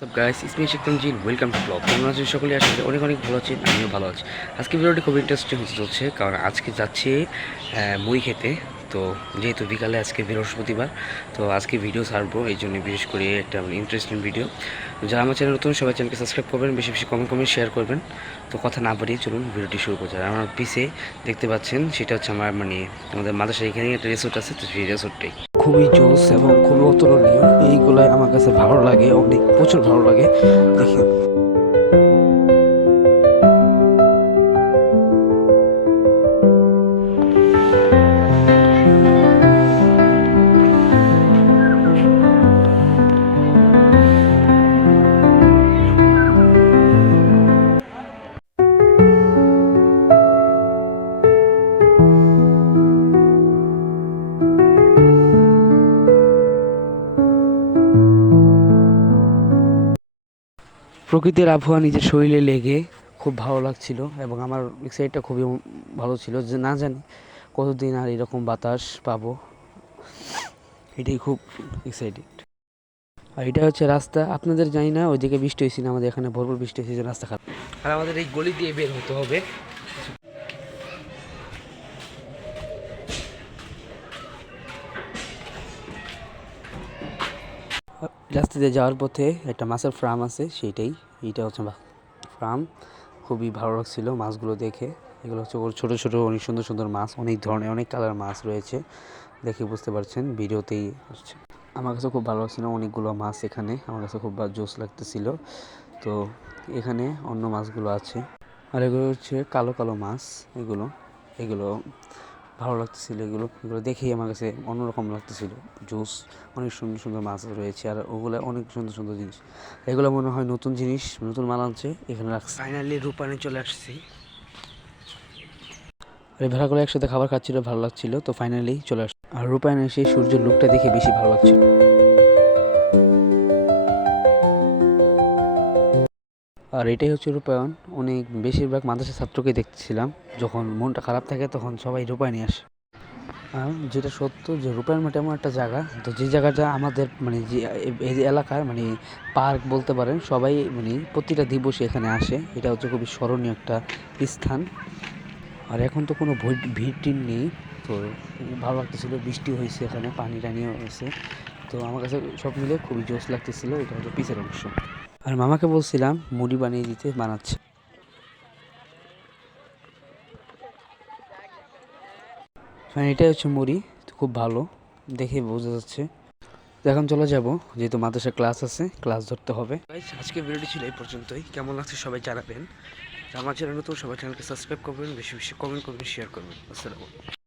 সব গাইস ইসমি শিকতন জি ওয়েলকাম টু ব্লগ। তোমরা আছেন সকলে আসলে অনেক অনেক ভালো আছেন, আমিও ভালো আছি। আজকে ভিডিওটি খুব ইন্টারেস্টিং হতে চলছে, কারণ আজকে যাচ্ছি মুড়ি খেতে। তো যেহেতু বিকালে আজকে বৃহস্পতিবার, তো আজকে ভিডিও ছাড়বো, এই জন্য বিশেষ করে একটা ইন্টারেস্টিং ভিডিও। যারা আমার চ্যানেল নতুন, সবাই চ্যানেলকে সাবস্ক্রাইব করবেন, বেশি বেশি কমেন্ট শেয়ার করবেন। তো কথা না বাড়িয়ে চলুন ভিডিওটি শুরু করছে। আর আমার পিছে দেখতে পাচ্ছেন সেটা হচ্ছে আমার আমাদের মাদ্রাসার এখানে একটা রিসোর্ট আছে, তো সেই রিসোর্টটাই খুবই জোস এবং খুবই অতুলনীয়। এইগুলাই আমার কাছে ভালো লাগে, অনেক প্রচুর ভালো লাগে। দেখি প্রকৃতির আবহাওয়া নিজের শরীরে লেগে খুব ভালো লাগছিল, এবং আমার এক্সাইটটা খুবই ভালো ছিল যে না জানি কতদিন আর এরকম বাতাস পাবো। এটাই খুব এক্সাইটেড। আর এটা হচ্ছে রাস্তা, আপনাদের জানি না ওইদিকে বৃষ্টি হয়েছে না, আমাদের এখানে ভরপুর বৃষ্টি হয়েছে, যে রাস্তা খারাপ। আর আমাদের এই গলি দিয়ে বের হতে হবে। রাস্তা দিয়ে যাওয়ার পথে একটা মাছের ফার্ম আছে, এইটা হচ্ছে ফার্ম। খুবই ভালো লাগছিল মাছগুলো দেখে। এগুলো হচ্ছে ছোটো ছোটো অনেক সুন্দর সুন্দর মাছ, অনেক ধরনের অনেক কালার মাছ রয়েছে, দেখে বুঝতে পারছেন, ভিডিওতেই আসছে। আমার কাছে খুব ভালো লাগছিল অনেকগুলো মাছ এখানে, আমার কাছে খুব জোস লাগতেছিল। তো এখানে অন্য মাছগুলো আছে, আর এগুলো হচ্ছে কালো কালো মাছ। এগুলো এগুলো ভালো লাগতেছিল, এগুলো এগুলো দেখেই আমার কাছে অন্যরকম লাগতেছিল। জুস, অনেক সুন্দর সুন্দর মাছ রয়েছে, আর ওগুলো অনেক সুন্দর সুন্দর জিনিস। এগুলো মনে হয় নতুন জিনিস, নতুন মাল আনছে এখানে রাখছে। ফাইনালি রূপানে চলে আসছি। আর এই ভেড়াগুলো একসাথে খাবার খাচ্ছিল, ভালো লাগছিল। তো ফাইনালি চলে আসছে। আর রূপায়ণে এসে সূর্যের লুকটা দেখে বেশি ভালো লাগছিল। আর এটাই হচ্ছে রূপায়ণ। অনেক বেশিরভাগ মাদ্রাসা ছাত্রকে দেখতেছিলাম, যখন মনটা খারাপ থাকে তখন সবাই রূপায়ণে আসে। আর যেটা সত্য যে রূপায়ণ মাঠ এমন একটা জায়গা, তো যে জায়গাটা আমাদের যে এই এলাকার পার্ক বলতে পারেন, সবাই প্রতিটা দিবসে এখানে আসে। এটা হচ্ছে খুবই স্মরণীয় একটা স্থান। আর এখন তো কোনো ভিড় টির নেই। তো ভালো লাগতেছিল, বৃষ্টি হয়েছে, এখানে পানি টানিও হয়েছে। তো আমার কাছে সব মিলে খুবই জোশ লাগতেছিল। এটা হচ্ছে পিছের অংশ। আর মামাকে বলছিলাম মুড়ি বানিয়ে দিতে, বানাচ্ছে। এটাই হচ্ছে মুড়ি, তো খুব ভালো দেখে বোঝা যাচ্ছে। তো এখন চলে যাব, যেহেতু মাদ্রাসার ক্লাস আছে, ক্লাস ধরতে হবে। আজকে ভিডিওটি ছিল এই পর্যন্তই। কেমন লাগছে সবাই জানাবেন। আমার চ্যানেল নতুন, সবাই চ্যানেলকে সাবস্ক্রাইব করবেন, বেশি বেশি কমেন্ট করবেন, শেয়ার করবেন। আসসালামু আলাইকুম।